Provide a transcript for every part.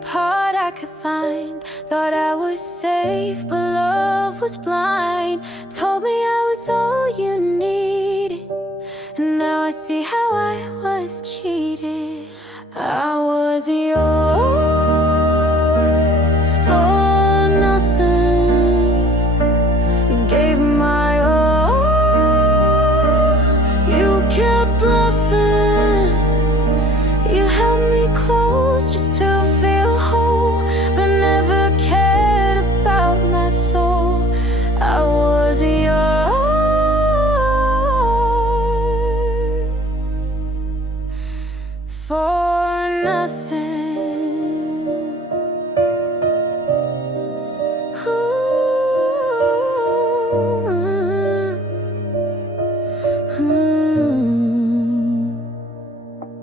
part I could find. Thought I was safe, but love was blind. Told me I was all you needed, and now I see how I was cheated. I was yours for nothing, and gave my all. You kept bluffing. You held me close just to feel whole, but never cared about my soul. I was yours for nothing.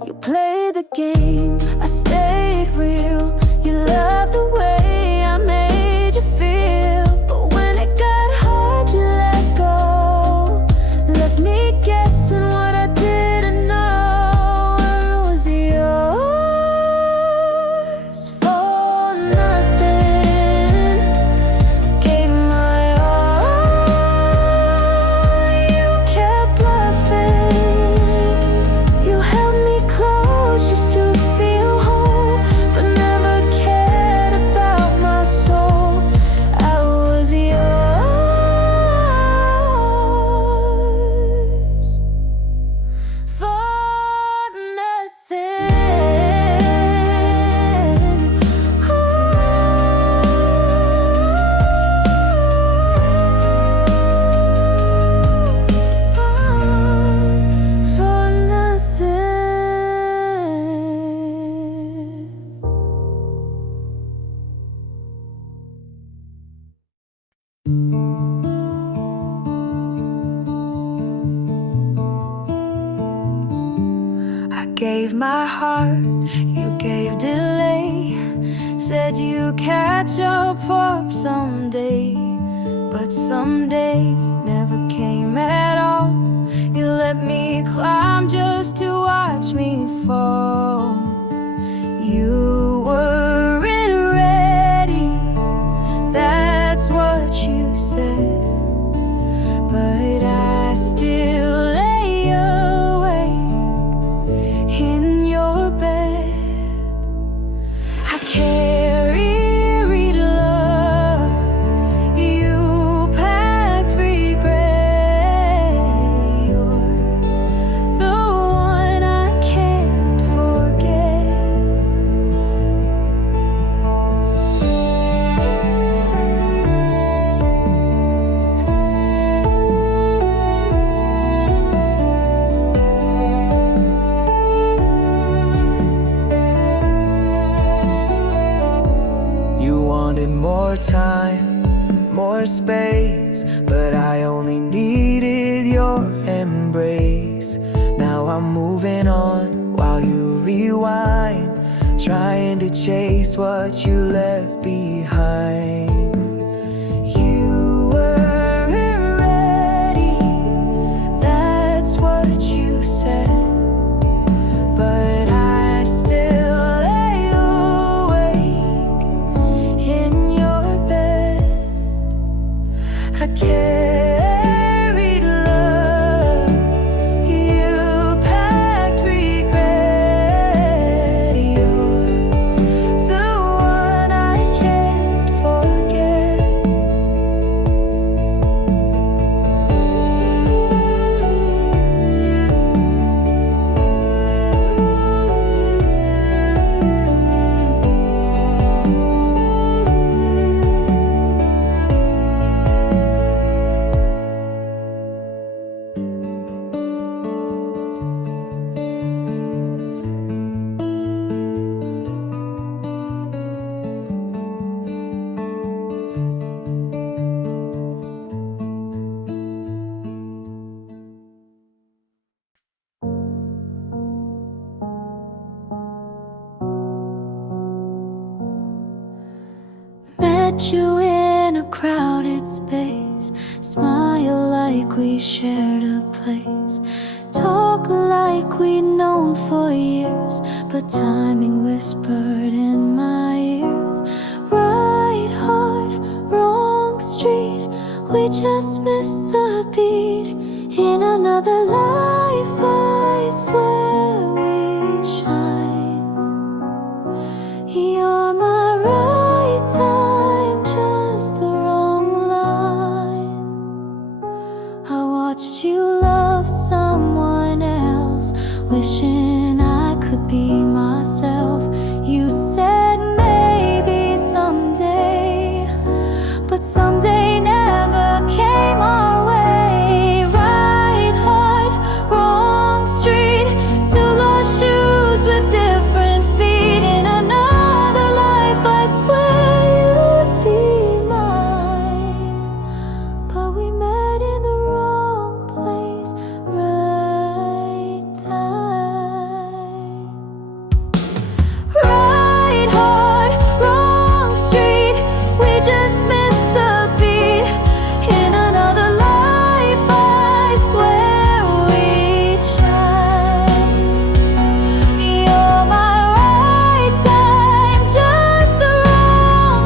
You played the game, I stayed real. You loved the way I made you feel, but when it got hard you let go. Left me guessing what I didn't know. I was yours for nothing. Gave my all. You kept bluffing. You held me close just to feel whole, but never cared about my soul. I was yours for nothing. For nothing. I gave my heart, you gave delay. Said you catch up someday, but someday never came at all. You let me climb just to watch me fall. You weren't ready, that's what you said, but I still lay awake in your bed. I carried love, you packed regret. You're the one I can't forget. You wanted more time, more space, but I only needed your embrace. Now I'm moving on while you rewind, trying to chase what you left behind. You weren't ready, that's what you said, but I still lay awake in your bed. I carried love, you packed regret. You're the one I can't forget. Met you in a crowded space, smile like we shared a place, talk like we'd known for years, but timing whispered in my just missed the beat. In another life, I swear we'd shine. You're my right time, just the wrong line. I watched you love someone else, wishing I could be myself. You said maybe someday, but someday never came our way. Right heart, wrong street, two lost shoes with different feet. In another life, I swear you'd be mine, but we met in the wrong place, right time. Right heart, wrong street, we just missed the beat. In another life, I swear we'd shine. You're my right time, just the wrong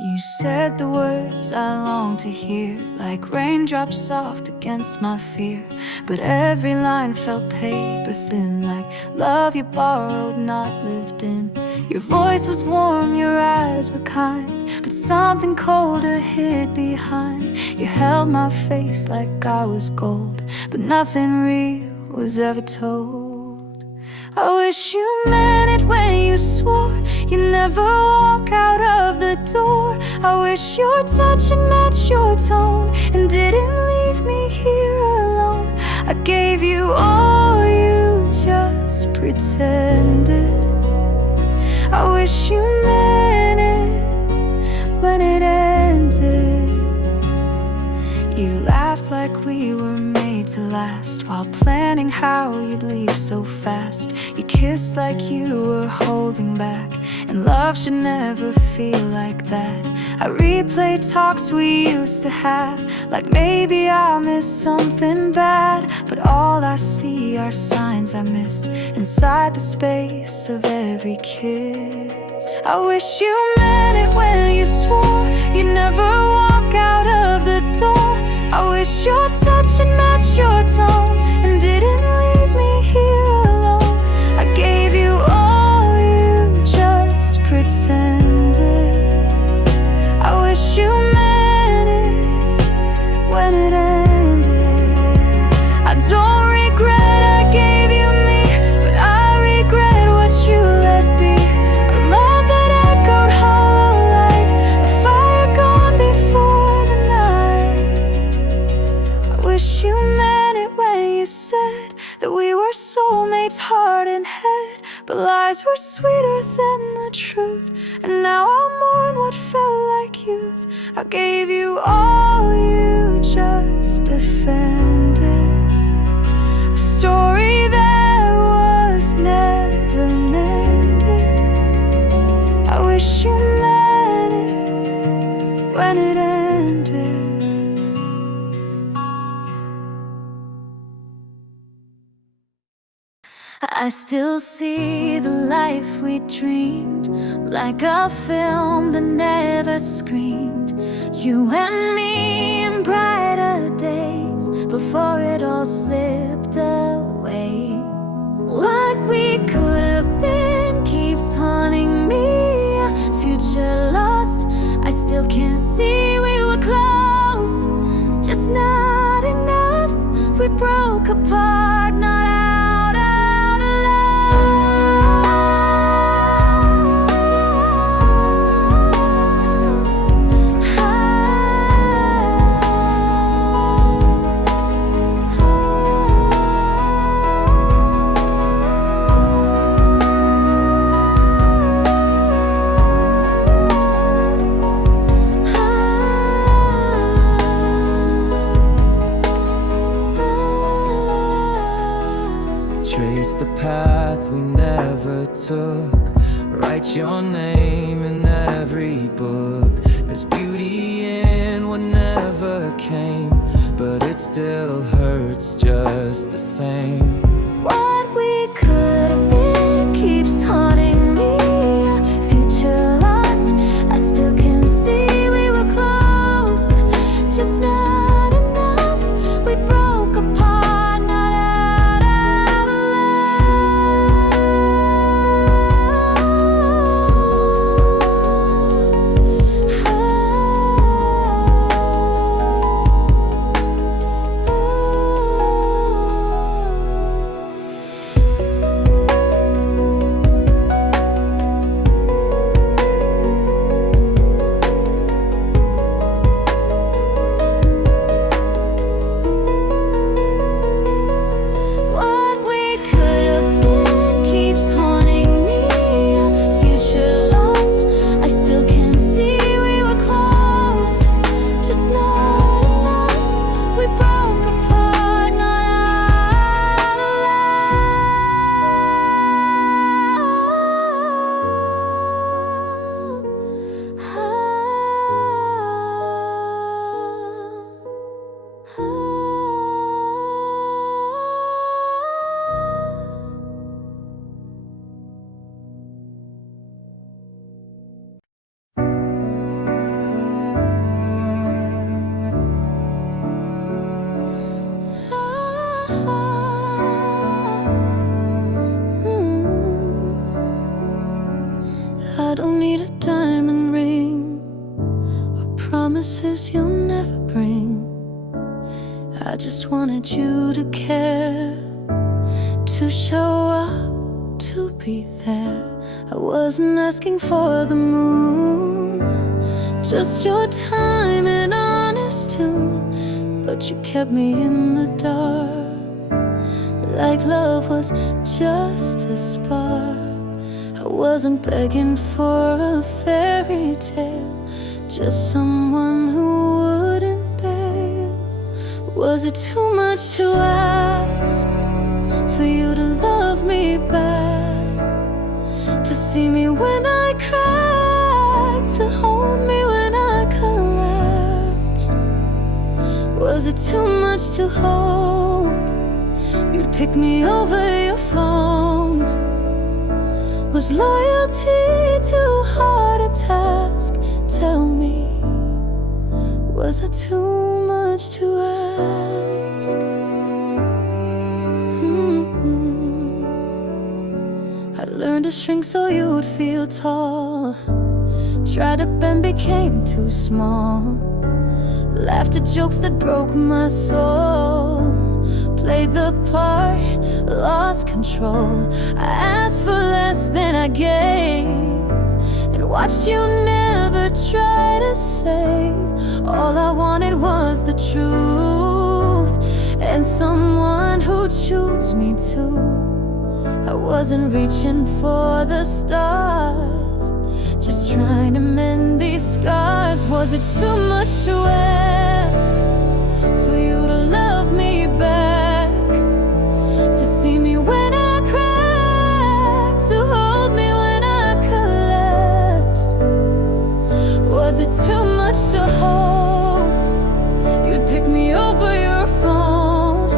You said the words I long to hear, like raindrops soft against my fear. But every line felt paper thin, like love you borrowed, not lived in. Your voice was warm, your eyes were kind, but something colder hid behind. You held my face like I was gold, but nothing real was ever told. I wish you meant it when you swore you'd never walk out of the door. I wish your touch had matched your tone and didn't leave me here alone. I gave you all, you just pretended. I wish you meant it when it ended. You laughed like we were made to last, while planning how you'd leave so fast. You kissed like you were holding back, and love should never feel like that. I replay talks we used to have, like maybe I missed something bad. But all I see are signs I missed inside the space of every kiss. I wish you meant it when you swore you'd never walk out of the door. I wish your touch had matched your tone and didn't leave me here alone. I gave you all, you just pretended. I wish you meant it when it ended. I don't regret I gave you me, but I regret what you let be. A love that echoed hollow like a fire gone before the night. I wish you meant it when you said that we were soulmates, heart and head. But lies were sweeter than the truth, and now I mourn what felt like youth. I gave you all, you just defended a story that was never mended. I wish you meant it when it ended. I still see the life we dreamed, like a film that never screened. You and me in brighter days, before it all slipped away. What we could have been keeps haunting me. Future lost, I still can see we were close, just not enough. We broke apart, not out. erase the path we never took. Write your name in every book. There's beauty in what never came, but it still hurts just the same. What we could have been keeps haunting me. Future lost, I still can see we were close. Just not enough, we broke apart, not out of I don't need a diamond ring or promises you'll never bring. I just wanted you to care, to show up, to be there. I wasn't asking for the moon, just your time and honest tune. But you kept me in the dark, like love was just a spark. I wasn't begging for a fairy tale, just someone who wouldn't bail. Was it too much to ask for you to love me back, to see me when I cracked, to hold me when I collapsed? Was it too much to hope you'd pick me over your phone? Was loyalty too hard a task? Tell me, was I too much to ask? I learned to shrink so you would feel tall, tried to bend, became too small, laughed at jokes that broke my soul, played the part, lost control. I asked for less than I gave, and watched you never try to save. All I wanted was the truth, and someone who'd choose me too. I wasn't reaching for the stars, just trying to mend these scars. Was it too much to ask for you to love me back, to see me when I cracked, to hold me when I collapsed? Was it too much to hope you'd pick me over your phone?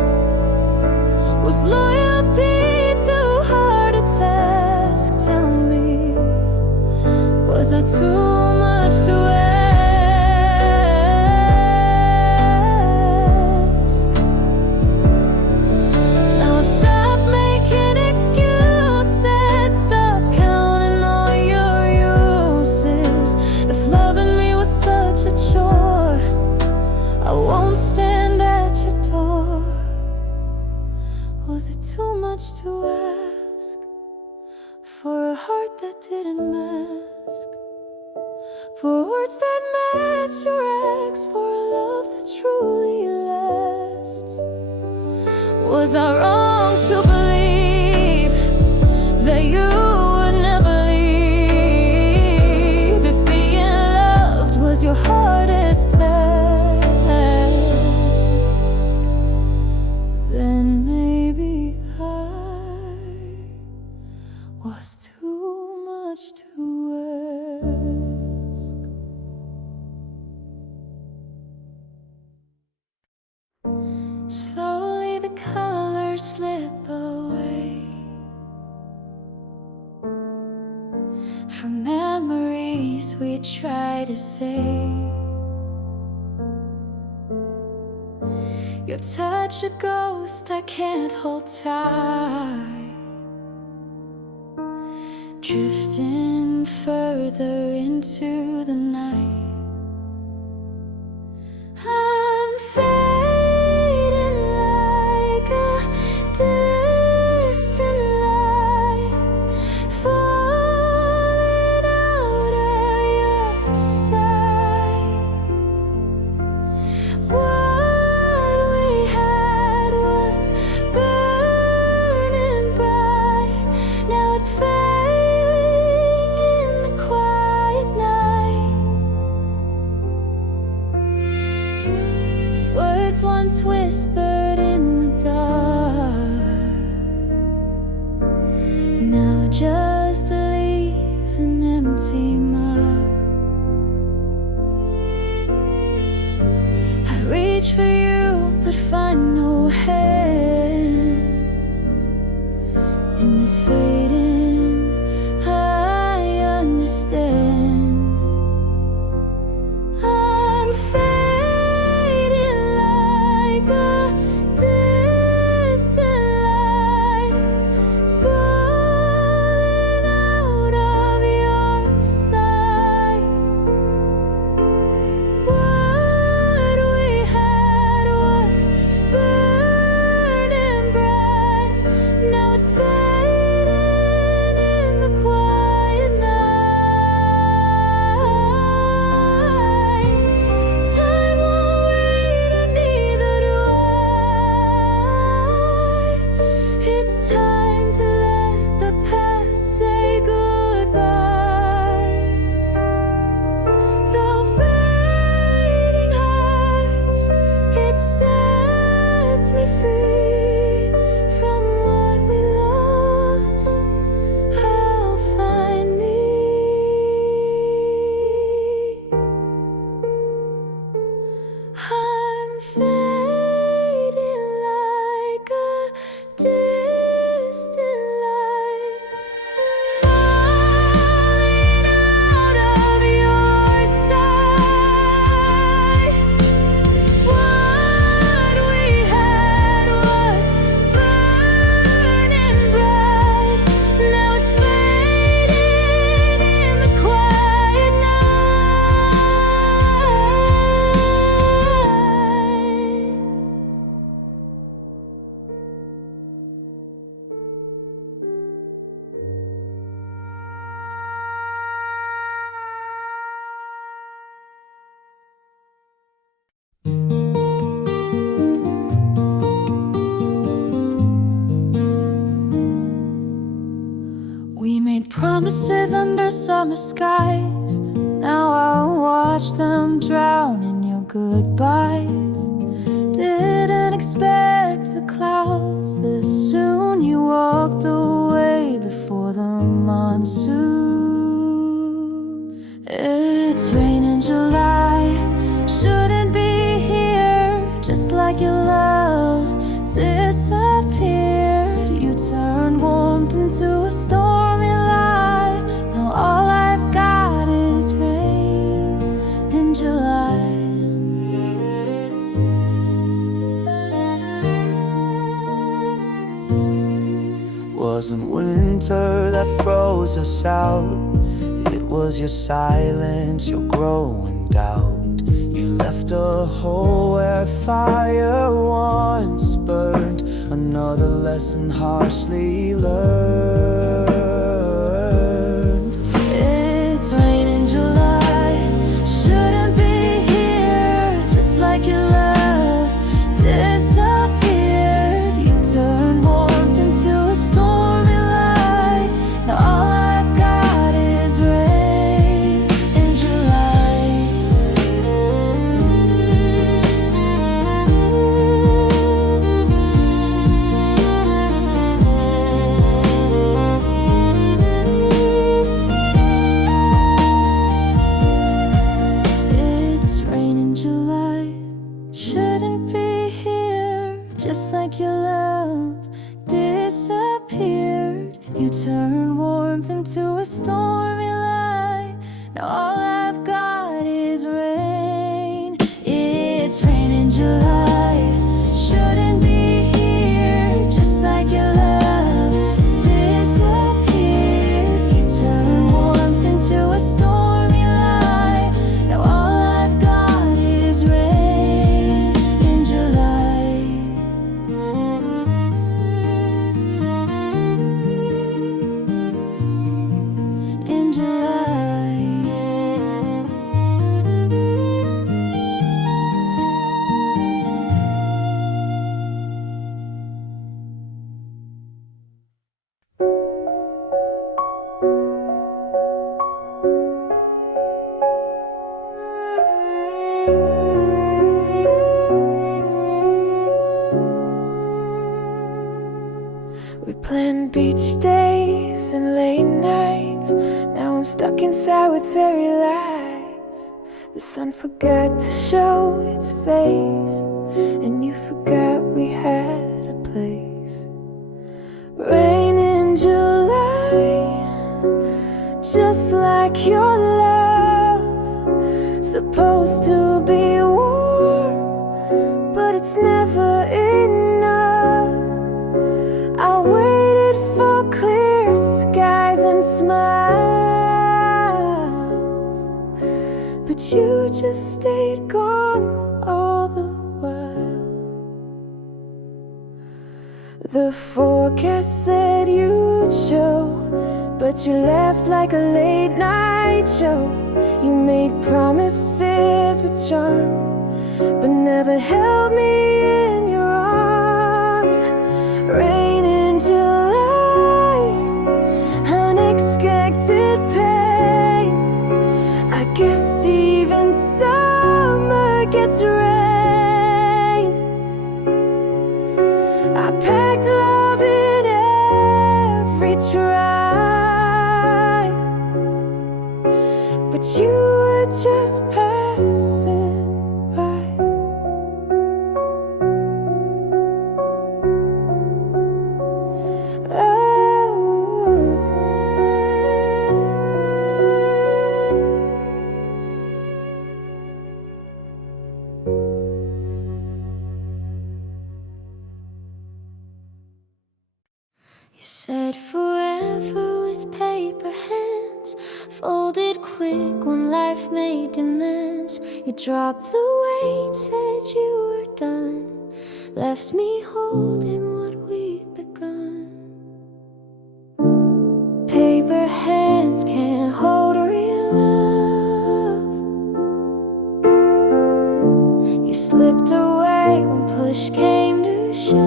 Was loyalty too hard a task? Tell me, was I too much to ask? Was it too much to ask for a heart that didn't mask, for words that match your acts, for a love that truly lasts? Was I wrong to believe that you would never leave, if being loved was your hardest task? Then maybe I colors slip away from memories we try to save. Your touch a ghost I can't hold tight, drifting further into the night. I'm fading like a distant light, falling out of your sight. What we had was burning bright. Now it's fading in the quiet night. Words once whispered in the dark, now just leave an empty mark. I reach for you but find no hand in this fading. I understand. I'm fading like a distant light, falling out of your sight. What we had was burning bright. Now it's fading in the quiet night. Time won't wait and neither do I. It's time to let the past say goodbye. Though fading hurts, it sets me free from what we lost. I'll find me. I'm fading like a distant light, falling out of your sight. What we had was burning bright. Now it's fading in the quiet night. We made promises under summer skies. Now I watch them drown in your goodbyes. Didn't expect the clouds this soon. You walked away before the monsoon. It's rain in July, shouldn't be here. Just like your love disappeared. You turned warmth into a stormy lie. Now all I've got is rain in July. Wasn't winter that froze us out. It was your silence, your growing doubt. You left a hole where fire once burned. Another lesson harshly learned. It's rain in July, shouldn't be here. Just like your love disappeared. You turned warmth into a stormy light. Now all I've got is rain in July. just like your love disappeared. You turned warmth into a stormy light. Now all I've got is rain. It's rain in July. Shouldn't be here, just like your love disappeared. You turned warmth into a stormy light. Now all I've got is rain in July. In July. We planned beach days and late nights. Now I'm stuck inside with fairy lights. The sun forgot to show its face, and you forgot we had a place. Rain in July, just like your love. Supposed to be warm, but it's never enough. I waited for clear skies and smiles, but you just stayed gone all the while. The forecast said you'd show, but you left like a late night show. You made promises with charm, but never held me in your arms. Rain in July, unexpected pain. I guess even summer gets rain. I packed love in every try, but you were just passing by. You said forever with paper hands, folded quick when life made demands. You dropped the weight, said you were done, left me holding what we'd begun. Paper hands can't hold real love. You slipped away when push came to shove.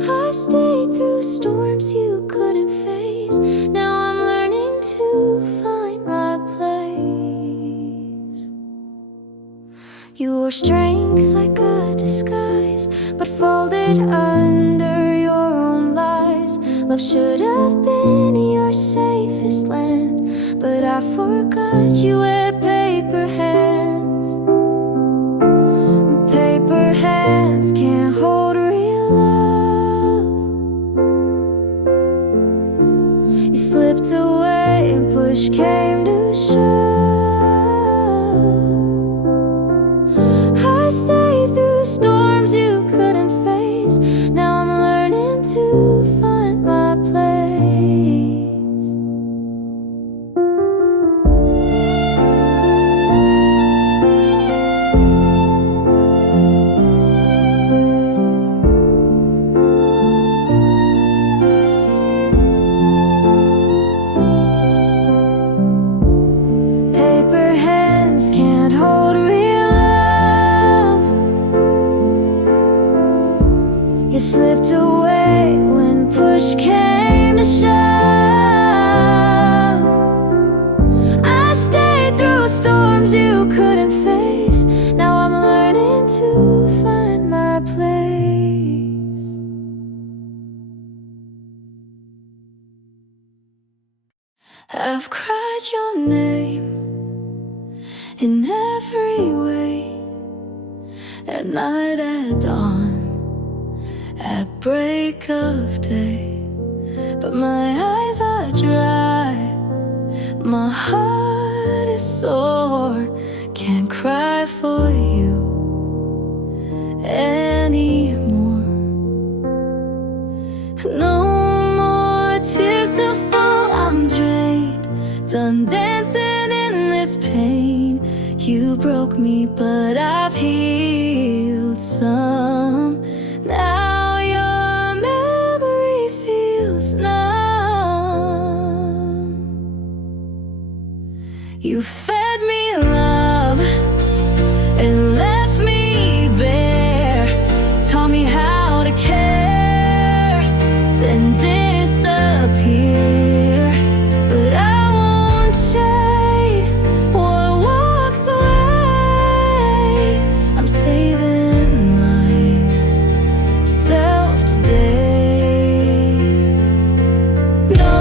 I stayed through storms you couldn't face. Now I'm learning to find my place. You wore strength like a disguise, but folded under your own lies. Love should have been your safest land, but I forgot you had paper hands. Paper hands can't hold real love. You slipped away and push came to shove. I stayed through storms you couldn't face. Now I'm learning to find my place. Paper hands can't hold real love. You slipped away when push came to shove. I stayed through storms you couldn't face. Now I'm learning to find my place. I've cried your name in every way. at night, at dawn, at break of day. But my eyes are dry, my heart is sore, can't cry for you anymore. No more tears to fall, I'm drained, done dancing in this pain. You broke me, but I've healed some. Now your memory feels numb. You fed me love and left me bare, taught me how to care, then disappear. But I won't chase what walks away. I'm saving myself today. No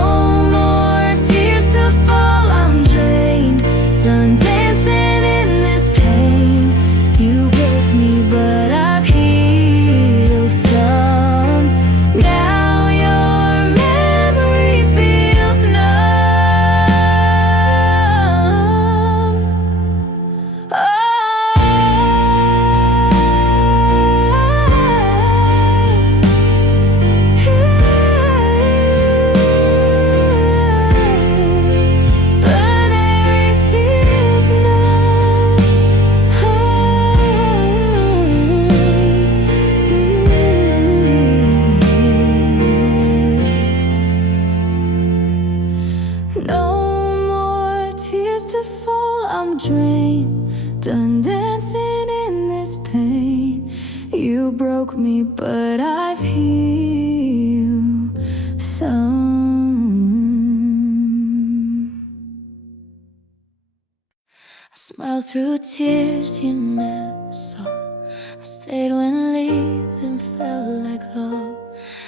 more tears to fall, I'm drained, done dancing in this pain. You broke me, but I've healed some. Now your memory feels numb. Binary feels no more tears to fall, I'm drained, done dancing in this pain. You broke me, but I've healed some. I smiled through tears you never saw. I stayed when leaving felt like law.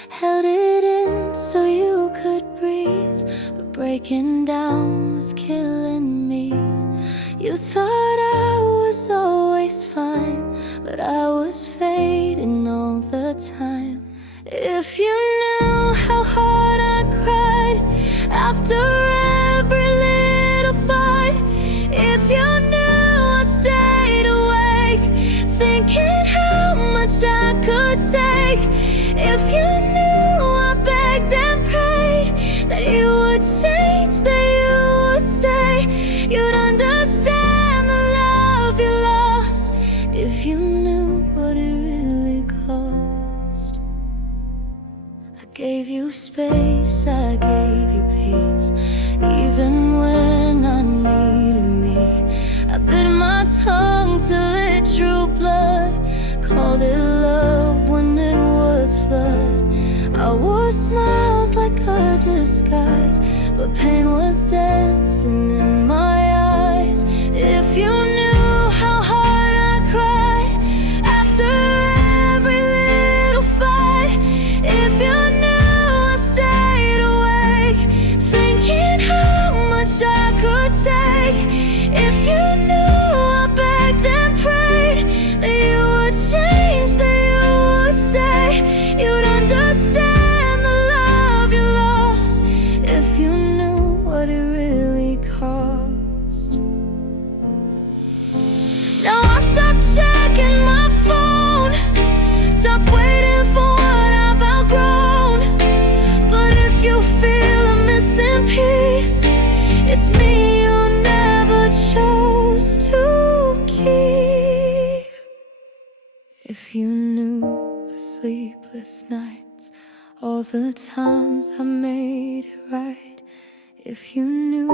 Held it in so you could breathe, but breaking down was killing me. You thought I was always fine, but I was fading all the time. If you knew how hard I cried after every little fight, if you knew I stayed awake thinking how much I could take, if you knew I begged and prayed that you would change, that you would stay, you'd understand the love you lost. If you knew what it really cost. I gave you space, I gave you peace, even when I needed me. I bit my tongue till it drew blood, called it love when it was flood. I wore smiles like a disguise, but pain was dancing in my eyes. If you knew how hard I cried after every little fight, if you knew I stayed awake thinking how much I could take, if you knew I begged and prayed that you would change, that you would stay, you'd understand the love you lost. If you knew what it really cost. Now I've stopped checking my phone, stopped waiting for what I've outgrown. But if you feel a missing piece, it's me you never chose to keep. If you knew the sleepless nights, all the times I made it right, if you knew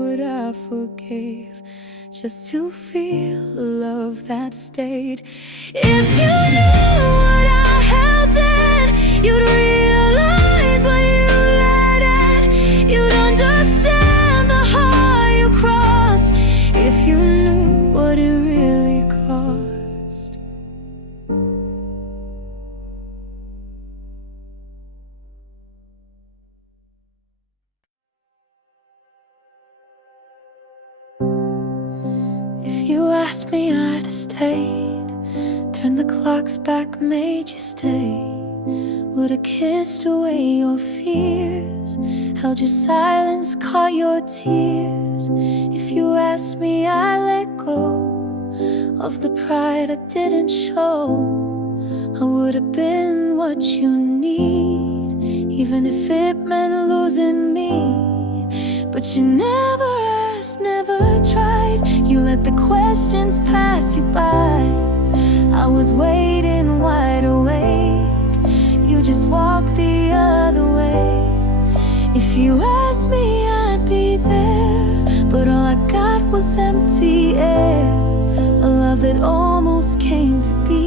what I forgave just to feel a love that stayed, if you knew what I held in, you'd realize what you let in, you'd understand the heart you crossed. If you knew what it really cost. If you asked me, I'd have stayed, turned the clocks back made you stay? Would have kissed away your fears, held your silence, caught your tears. If you asked me, I'd let go of the pride I didn't show. I would have been what you need, even if it meant losing me. But you never asked, never tried. You let the questions pass you by. I was waiting wide awake, you just walked the other way. If you asked me, I'd be there, but all I got was empty air. A love that almost came to be.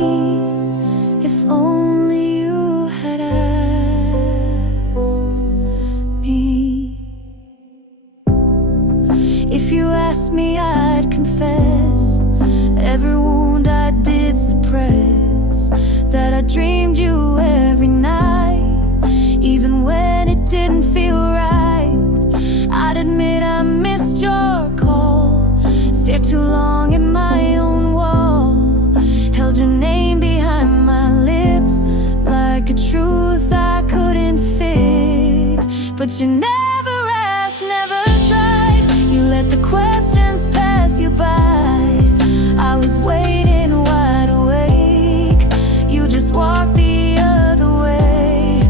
If only you had asked me. If you asked me, I'd confess every wound I did suppress, that I dreamed you every night, even when it didn't feel right. I'd admit I missed your call, stared too long at my own wall, held your name behind my lips like a truth I couldn't fix. But you never asked, never tried. You let the questions pass you by. I was waiting wide awake, you just walked the other way.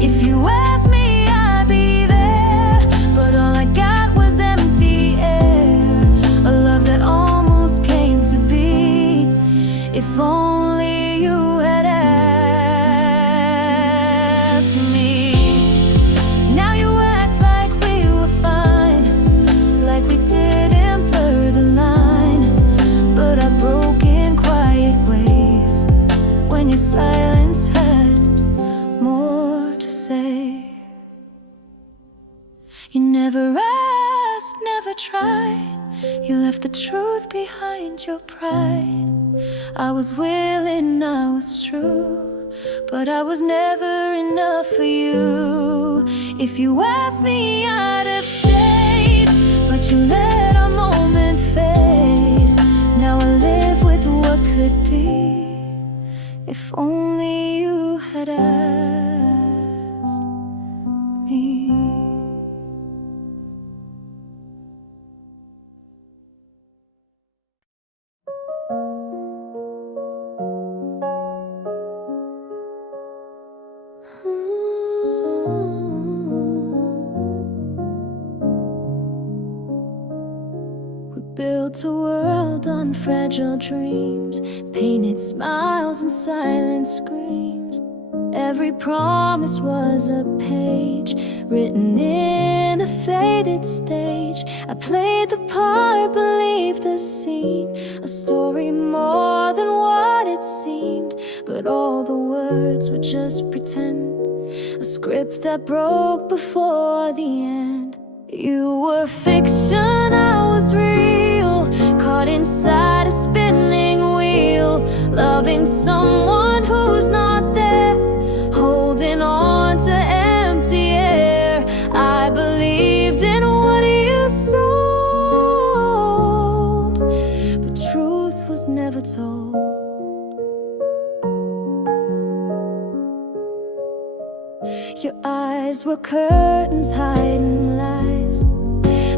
If you asked me, I'd be there, but all I got was empty air. A love that almost came to be. If only you had asked me. Now you act like we were fine, like we didn't blur the line. But I broke in quiet ways when your silence had more to say. You never asked, never tried. You left the truth behind your pride. I was willing, I was true, but I was never enough for you. If you asked me, I'd have stayed, but you let our moment fade. Now I live with what could be. If only you had asked me. We built a world on fragile dreams, painted smiles and silent screams. Every promise was a page written in a faded stage. I played the part, believed the scene, a story more than what it seemed. But all the words were just pretend, a script that broke before the end. You were fiction, I was real, caught inside a spinning wheel, loving someone who's not there, holding on to empty air. I believed in what you sold, but truth was never told. Your eyes were curtains hiding lies,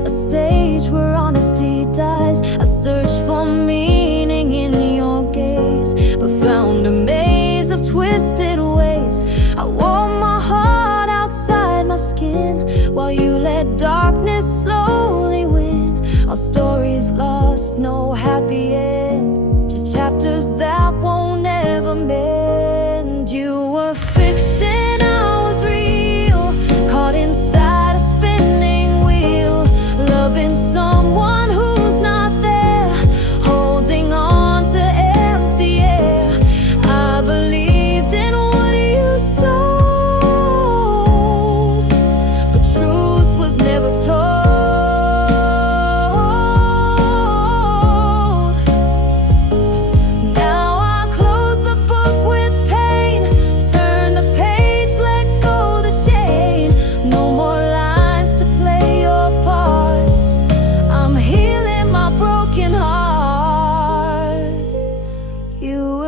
a stage where honesty dies. I searched for meaning in your gaze, but found a maze of twisted ways. I wore my heart outside my skin, while you let darkness slowly win. Our story's lost, no happy end, just chapters that won't ever mend. You were fiction, I was real, caught inside a spinning wheel, loving someone who's not there, holding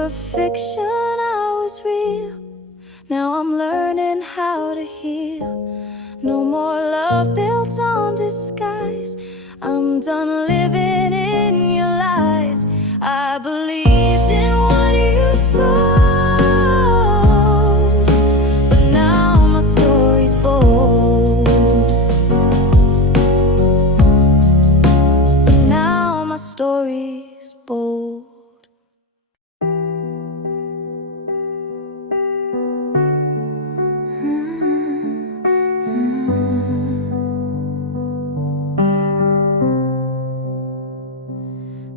were fiction, I was real. Now I'm learning how to heal. No more love built on disguise. I'm done living in your lies. I believed in what you sold, but now my story's bold. But now my story's bold.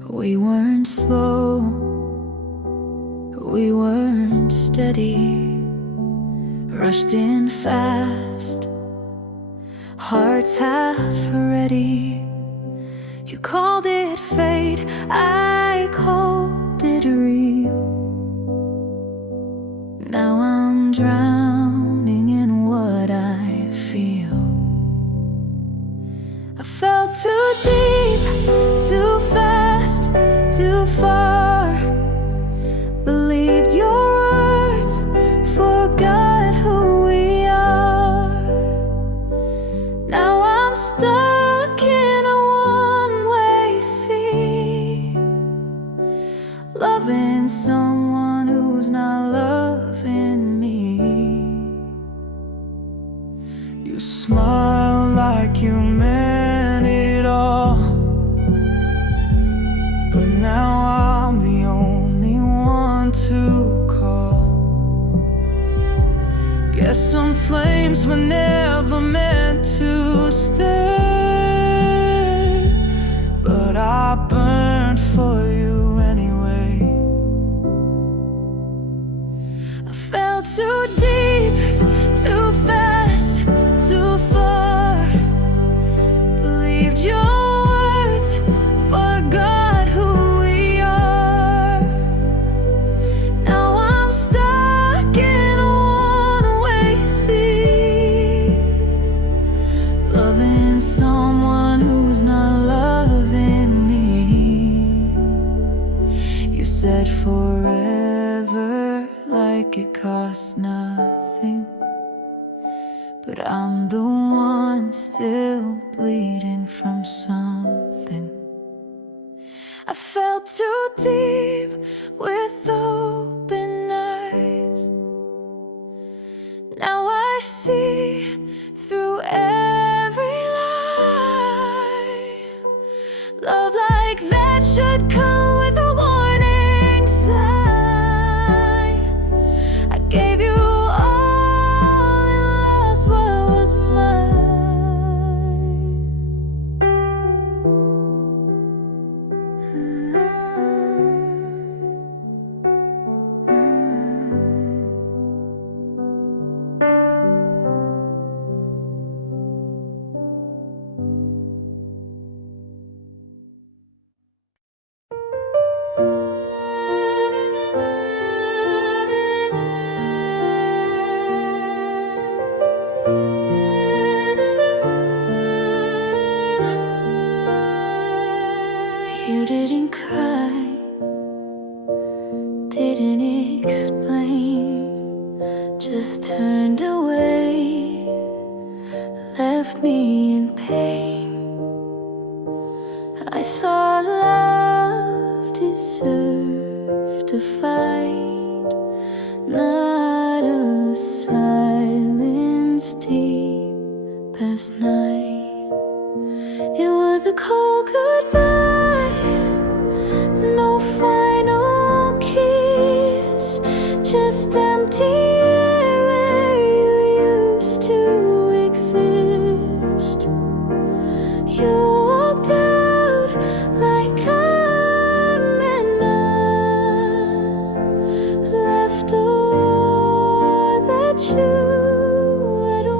We weren't slow, we weren't steady, rushed in fast, hearts half ready. You called it fate, I called it real. Now I'm drowning in what I feel. I fell too deep, too fast, too far. Believed your words, forgot who we are. Now I'm stuck in a one-way sea, loving someone who's not loving me. You smile like you meant it all, but now I'm the only one to call. Guess some flames were never meant to stay, but I burned for you anyway. I fell too deep, too fast, too far. Believed your words, forgot who we are. Now I'm stuck in a one-way sea, loving someone who's not loving me. You said forever like it cost nothing, but I'm the one still bleeding from something. I fell too deep with open eyes. Now I see through every lie. Love like that should come with a warning sign. I gave you all and lost what was You didn't cry, didn't explain, just turned away, left me in pain. I thought love deserved a fight, not a silence deep past night. It was a cold goodbye, no final kiss, just empty air where you used to exist. You walked out like I'm meant not, left a war that you had won.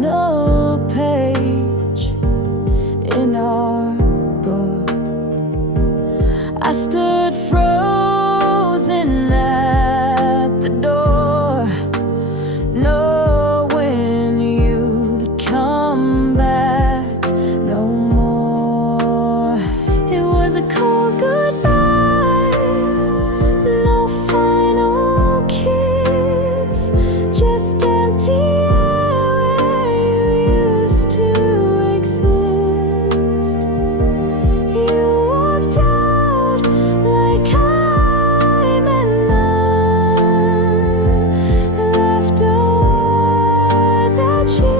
final page in our book. I stood frozen at the door, knowing you'd come back no more. It was a cold goodbye, no final kiss, just empty air where you used to exist. You walked out like I meant none, left a war that you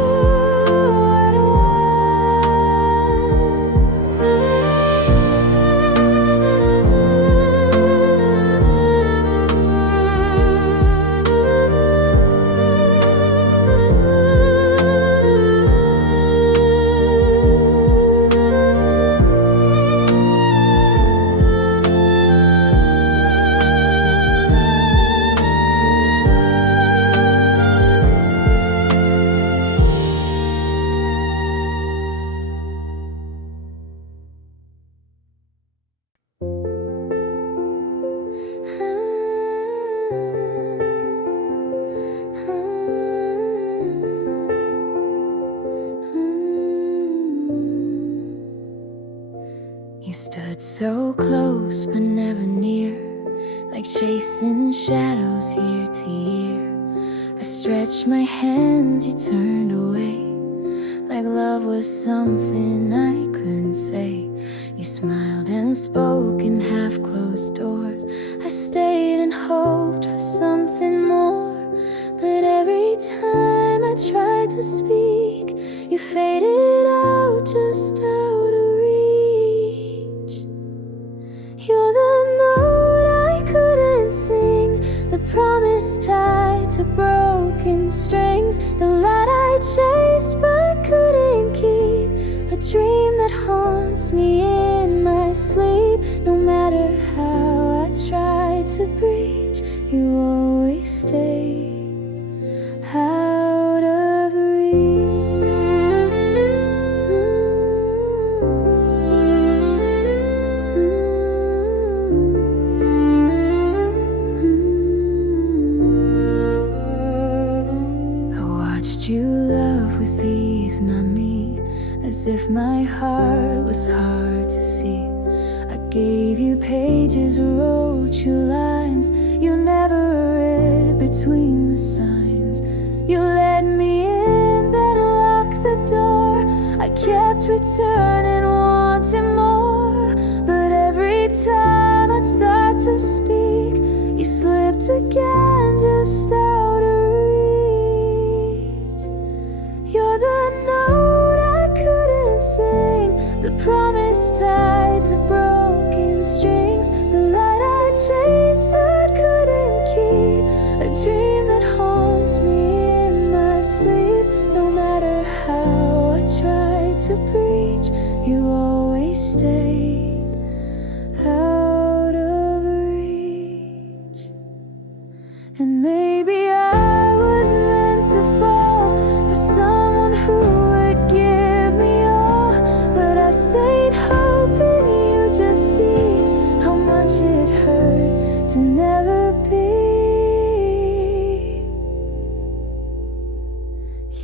had You stood so close but never near, like chasing shadows year to year. I stretched my hands, you turned away, like love was something I couldn't say. You smiled and spoke in half-closed doors. I stayed and hoped for something more, but every time I tried to speak, you faded out, just out of reach. You're the note I couldn't sing, the promise tied to broken strings, the light I chased but couldn't keep, a dream that haunts me in my sleep. No matter how I tried to breach, you always stay out of I watched you love with ease, not me, as if my heart was hard to see. I gave you pages, wrote you lines, you never read between the signs. You let me in, then locked the door. I kept returning, wanting more, but every time I'd start to speak, you slipped again, just out of reach. You're the note I couldn't sing, the promise tied to broken strings, the light I chased but couldn't keep, a dream that haunts me in my sleep. No matter how I tried to preach, you always stayed out of reach. And maybe I was meant to fall for someone who would give me all, but I stayed hoping you'd just see how much it hurt to never be.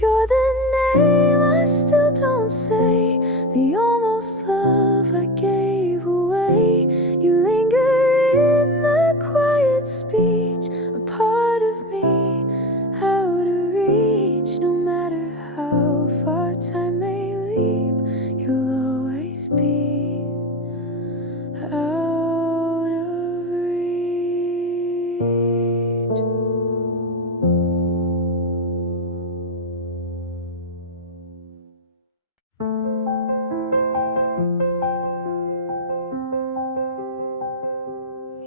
You're the name I still don't say, the almost love I gave away. You linger in the quiet speech, a part of me out of reach. No matter how far time may leap, you'll always be out of reach.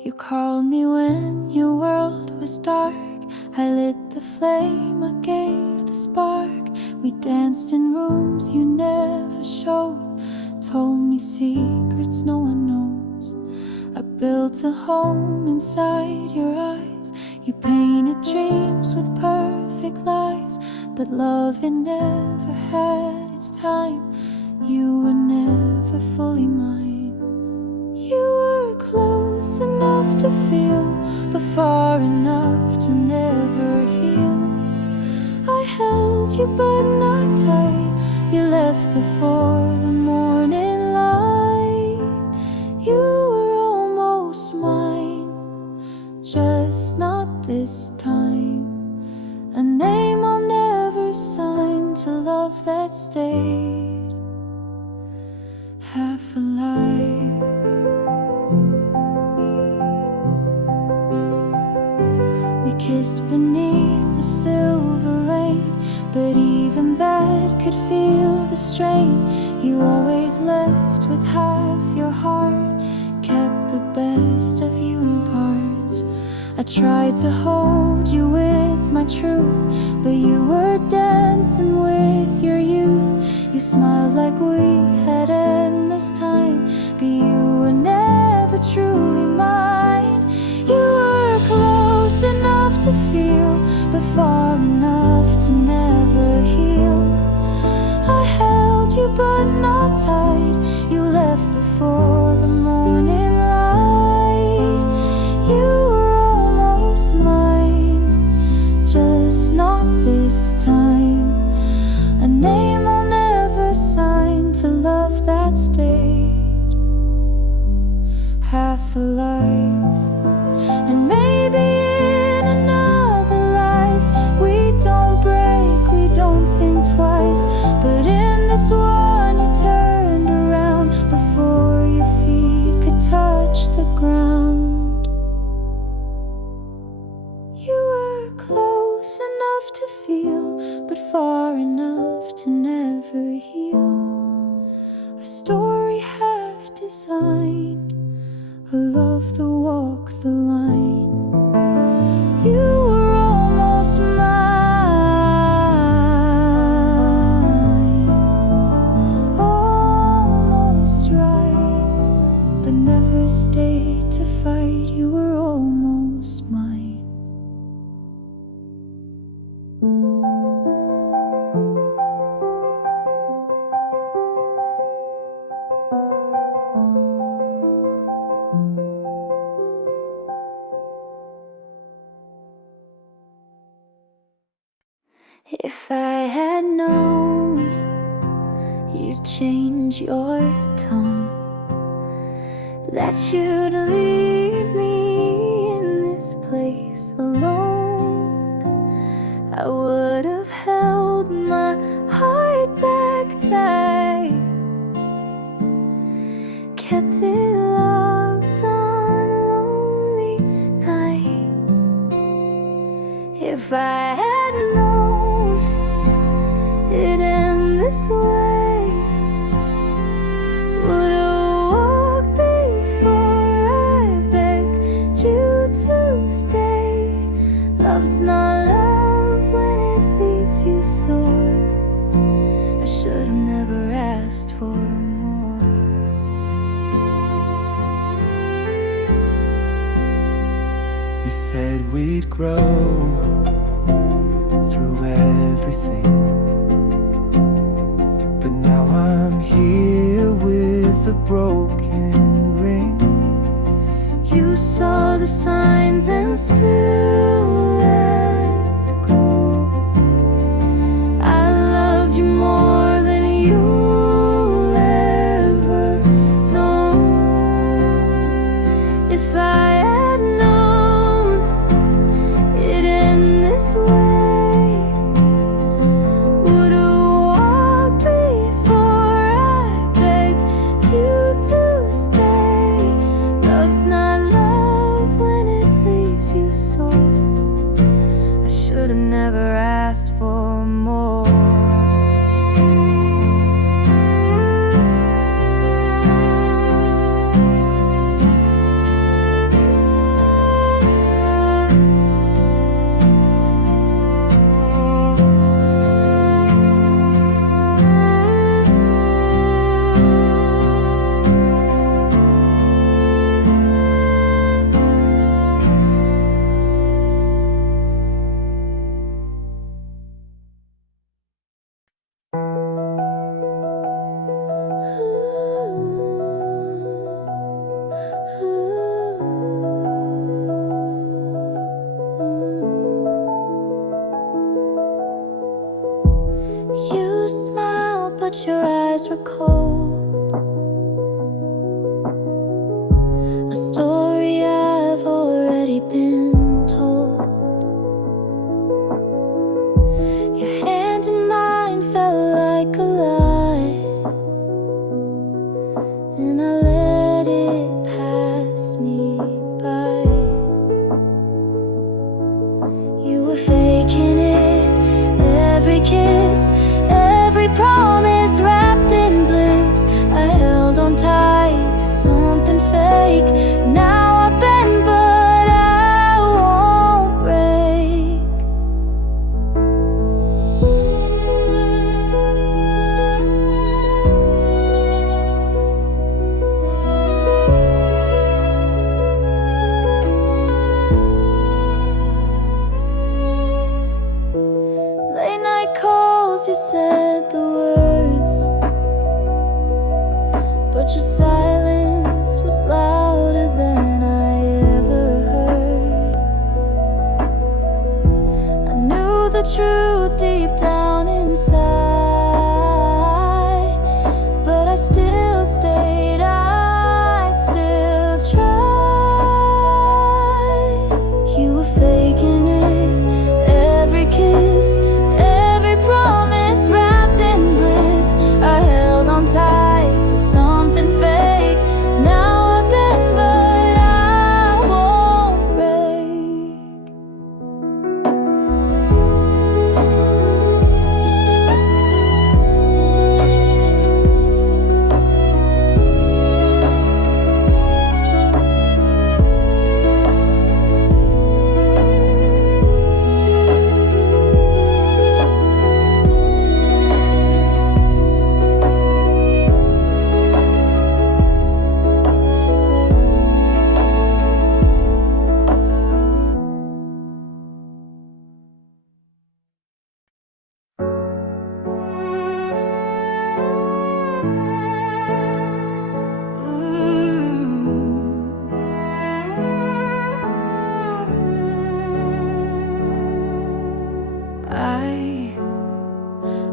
You called me when your world was dark. I lit the flame, I gave the spark. We danced in rooms you never showed, told me secrets no one knows. I built a home inside your eyes. You painted dreams with perfect lies, but love, it never had its time. You were never fully mine. You were close enough to feel, but far enough to never heal. I held you but not tight. You left before the morning light. You were almost mine, just not this time. A name I'll never sign to love that stayed. Half alive. We kissed beneath the silver rain, but even that could feel the strain. You always left with half your heart, kept the best of you in parts. I tried to hold you with my truth, but you were dancing with your youth. You smiled like we had endless time, but you were never truly mine. You were close enough to feel, but far enough to never heal. I held you but not tight. You left before the morning light. You were almost mine, just not this time. A name I'll never sign to love that stayed. Half alive. And maybe in another life we don't break, we don't think twice. But in this one you turned around before your feet could touch the ground. You were close enough to feel, but far enough to never heal. A story half designed, a love that walked the line. You were almost mine, almost right, but never stayed to fight. You were almost mine. If I had known you'd change your tone, that you'd leave me in this place alone, I would have held my heart back tight, kept it locked on lonely nights. If I had known it'd end this way, would've walked before I begged you to stay. Love's not love when it leaves you sore. I should've never asked for more. You said we'd grow through everything, but now I'm here with a broken ring. You saw the signs and still let go. I loved you more than you'll ever know. If I had known it'd end this way, would've walked before I begged you to stay. Love's not love when it leaves you sore. but your eyes were cold. A story I've already been told. Your hand in mine felt like a lie, and I let it pass me by. You were faking it, every kiss, every promise wrapped in bliss. I held on tight to something fake. Now I bend, but I won't break. Late night calls, you said the words, but your silence was louder than I ever heard. I knew the truth deep down inside, but I still stayed, I still tried. You were faking it, every kiss, every promise wrapped in bliss. I held on tight to something fake. Now I bend, but I won't break.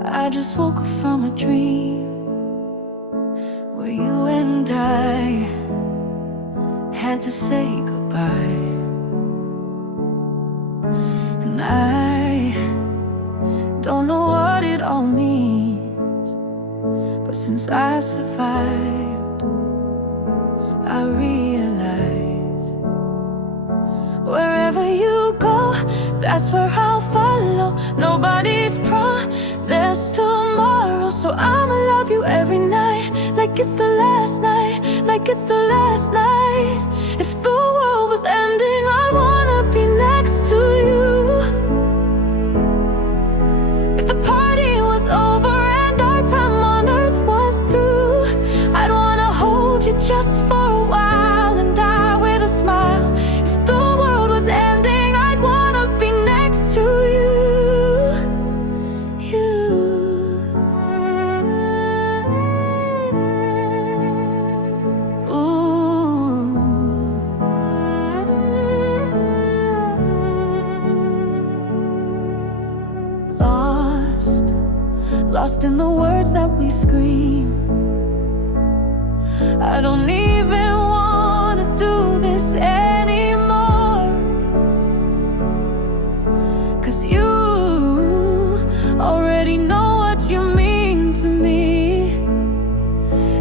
I just woke up from a dream where you and I had to say goodbye. And I don't know what it all means, but since I survived, I realized wherever you go, that's where I'll follow. Nobody's promised tomorrow, so I'ma love you every night, like it's the last night, like it's the last night. If the world was ending, I'd wanna be next to you. If the party was over and our time on earth was through, I'd wanna hold you just for a while and die with a smile. If the world was ending, I'd wanna be next to you. Lost in the words that we scream. I don't even wanna do this anymore, 'cause you already know what you mean to me,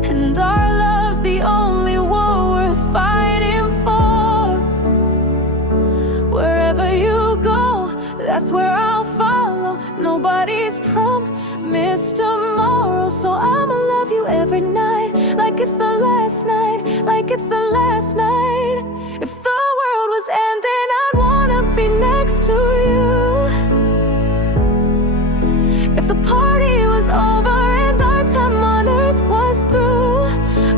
and our love's the only war worth fighting for. Wherever you go, that's where I'll follow. Nobody's promised tomorrow, so I'ma love you every night, like it's the last night, like it's the last night. If the world was ending, I'd wanna be next to you. If the party was over and our time on earth was through,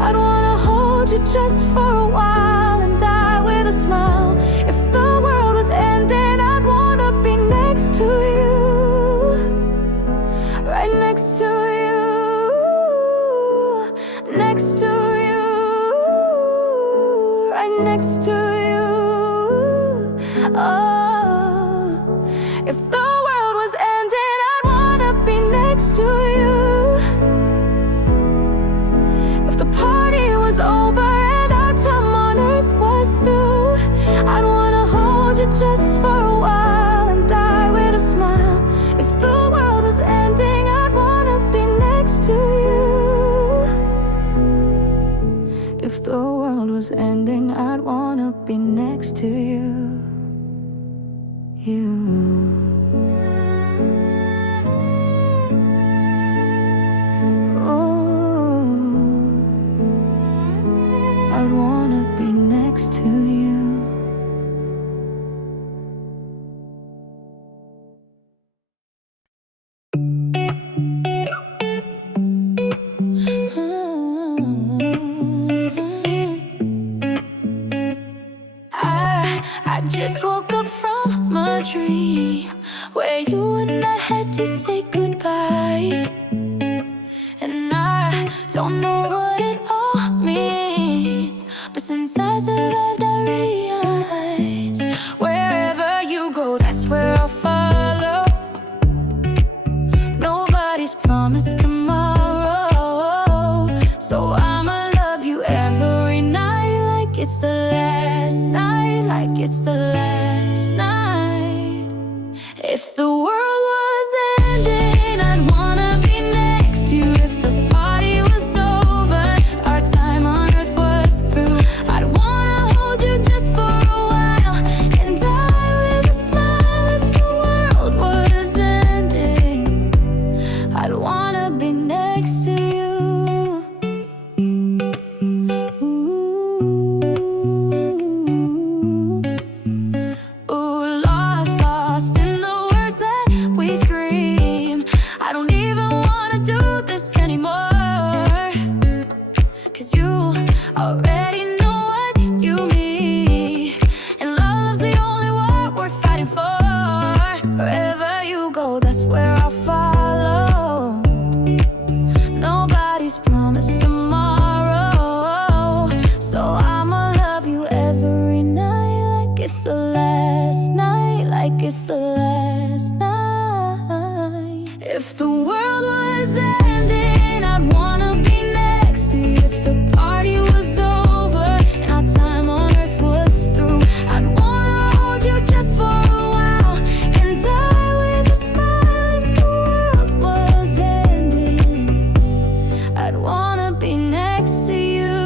I'd wanna hold you just for a while and die with a smile. If the world was ending, I'd wanna be next to you, right next to you, next to you, right next to you. Oh, if the world was ending, I'd wanna be next to you. next to you. Oh, I'd wanna be next to you. I just woke up from a dream where you and I had to say goodbye. And I don't know what it all means, but since I survived I realize wherever you go, that's where I'll follow. Nobody's promised tomorrow, so I'ma love you every night like it's the last night, like it's the last night. If the world was ending, I'd wanna be next to you. If the party was over, our time on earth was through, I'd wanna hold you just for a while and die with a smile. If the world was ending, I'd wanna be next to you. Lost in the words that we scream. I don't even wanna do this anymore, 'cause you already know what you mean. And love's the only word worth fighting for. Wherever you go, that's where I'll follow. Nobody's promised tomorrow, so I'ma love you every night like it's the last night, like it's the last night. If the world was ending, I'd wanna be next to you. If the party was over and our time on earth was through, I'd wanna hold you just for a while and die with a smile. If the world was ending, I'd wanna be next to you,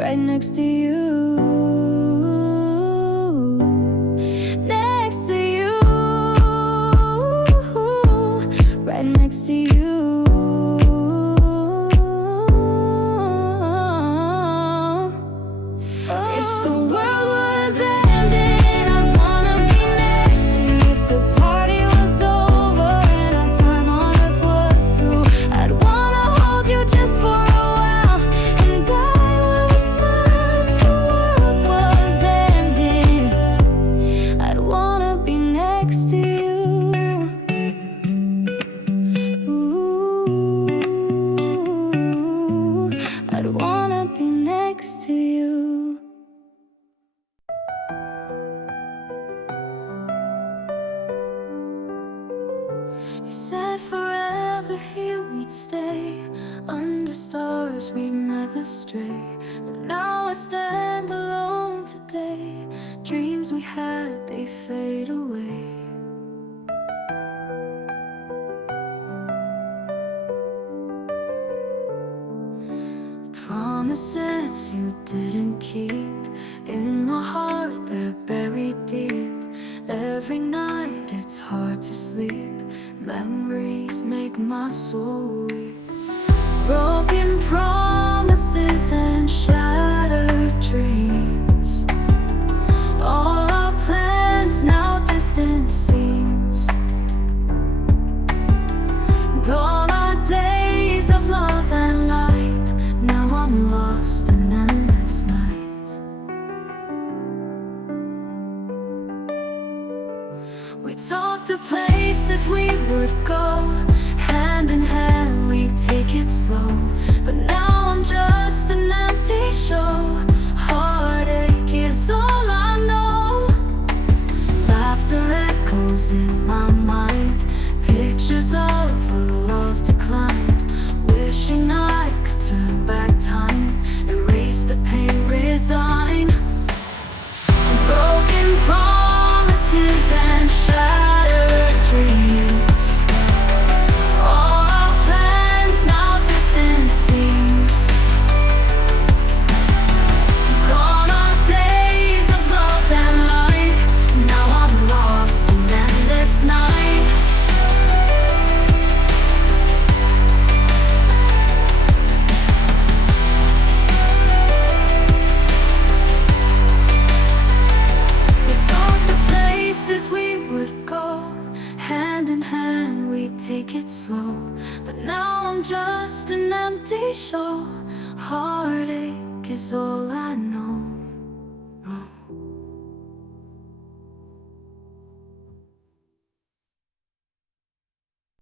right next to you. Next to you, right next to you. If the world was ending, I'd wanna be next to you. If the party was over and our time on earth was through, I'd wanna hold you just for a while and die with a smile. If the world was ending, I'd wanna be next to you. I'd wanna be next to you. You said forever here we'd stay, under stars we'd never stray. But now I stand alone today. Dreams we had, they fade away. Promises you didn't keep, in my heart they're buried deep. Every night it's hard to sleep, memories make my soul weep. Broken promises and shattered dreams, all our plans now distant seems. Gone are days of love and light, now I'm lost in endless nights. We talked of places we would go, hand in hand we'd take it slow. But now I'm just an empty shell. take it slow. But now I'm just an empty shell. Heartache is all I know.